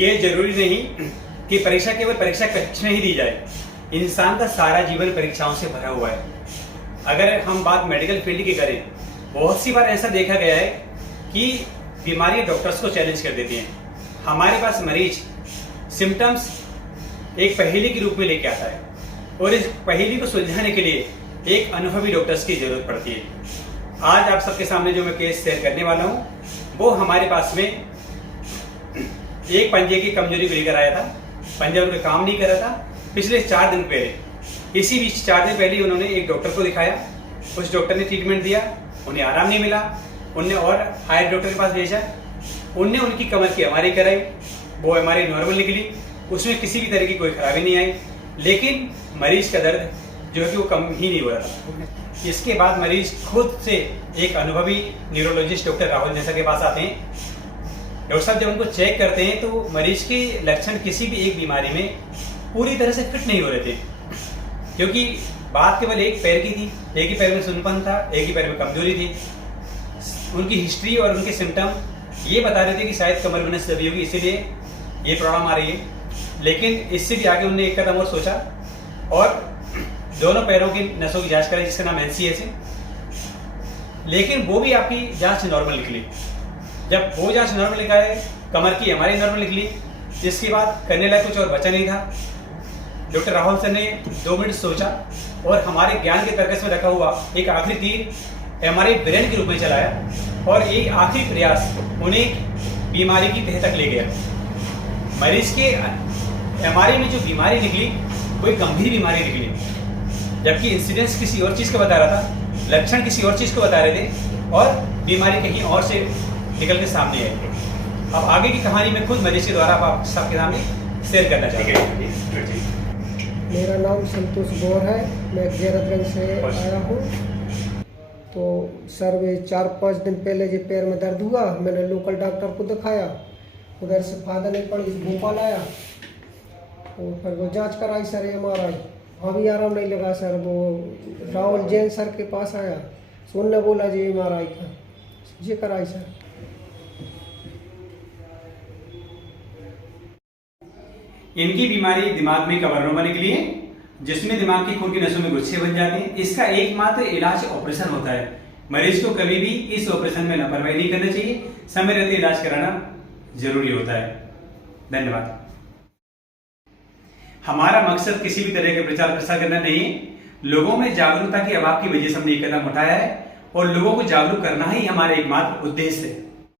ये जरूरी नहीं कि परीक्षा केवल परीक्षा कक्ष में ही दी जाए। इंसान का सारा जीवन परीक्षाओं से भरा हुआ है। अगर हम बात मेडिकल फील्ड की करें, बहुत सी बार ऐसा देखा गया है कि बीमारियां डॉक्टर्स को चैलेंज कर देती हैं। हमारे पास मरीज सिम्टम्स एक पहेली के रूप में लेके आता है और इस पहेली को सुलझाने के लिए एक अनुभवी डॉक्टर्स की जरूरत पड़ती है। आज आप सबके सामने जो मैं केस शेयर करने वाला हूँ, वो हमारे पास में एक पंजे की कमजोरी को लेकर आया था। पंजा उनका काम नहीं कर रहा था। पिछले 4 दिन पहले, इसी बीच 4 दिन पहले उन्होंने एक डॉक्टर को दिखाया। उस डॉक्टर ने ट्रीटमेंट दिया, उन्हें आराम नहीं मिला। उनने और हायर डॉक्टर के पास भेजा। उनने उनकी कमर की एमआरआई कराई, वो एमआरआई नॉर्मल निकली, उसमें किसी भी तरह की कोई खराबी नहीं आई। लेकिन मरीज का दर्द जो है कि वो कम ही नहीं हो रहा था। इसके बाद मरीज खुद से एक अनुभवी न्यूरोलॉजिस्ट डॉक्टर राहुल जैसा के पास आते हैं। डॉक्टर साहब जब उनको चेक करते हैं तो मरीज के लक्षण किसी भी एक बीमारी में पूरी तरह से फिट नहीं हो रहे थे, क्योंकि बात केवल एक पैर की थी। एक ही पैर में सुनपन था, एक ही पैर में कमजोरी थी। उनकी हिस्ट्री और उनके सिम्टम ये बता रहे थे कि शायद कमर में नस दबी होगी, इसीलिए ये प्रॉब्लम आ रही है। लेकिन इससे भी आगे उन्होंने एक कदम और सोचा और दोनों पैरों की नसों की जांच कराई, जिसका नाम एनसीएस है। लेकिन वो भी आपकी जांच नॉर्मल निकली। जब वो जांच नॉर्मल निकाले, कमर की एमआरआई नॉर्मल निकली, जिसके बाद करने लायक कुछ और बचा नहीं था। डॉक्टर राहुल सर ने 2 मिनट सोचा और हमारे ज्ञान के तर्कस में रखा हुआ एक आखिरी तीर एमआरआई ब्रेन के रूप में चलाया और ये आखिरी प्रयास उन्हें बीमारी की तह तक ले गया। मरीज के एमआरआई में जो बीमारी निकली वो एक गंभीर बीमारी निकली, जबकि इंसिडेंस किसी और चीज का बता रहा था, लक्षण किसी और चीज को बता रहे थे और बीमारी कहीं और से निकल के सामने आई। अब आगे की कहानी में खुद मरीज के द्वारा आप सबके सामने शेयर करना चाहेंगे। मेरा नाम संतोष गौर है, मैं गैरतगंज से आया हूँ। तो सर वे 4-5 दिन पहले जो पैर में दर्द हुआ, मैंने लोकल डॉक्टर को दिखाया। उधर से फायदा नहीं पड़ा, भोपाल आया और फिर वो जांच कराई सर एमआरआई। अभी आराम नहीं लगा सर। वो राहुल जैन सर के पास आया, तो उनने बोला जी एमआरआई का ये कराई सर। इनकी बीमारी दिमाग में कवरनुमा निकली है, जिसमें दिमाग की खून की नसों में गुच्छे बन जाते हैं। इसका एकमात्र इलाज ऑपरेशन होता है। मरीज को कभी भी इस ऑपरेशन में लापरवाही नहीं करना चाहिए। समय रहते इलाज कराना जरूरी होता है। धन्यवाद। हमारा मकसद किसी भी तरह के प्रचार प्रसार करना नहीं है। लोगों में जागरूकता के अभाव की वजह से हमने ये कदम उठाया है और लोगों को जागरूक करना ही हमारा एकमात्र उद्देश्य है।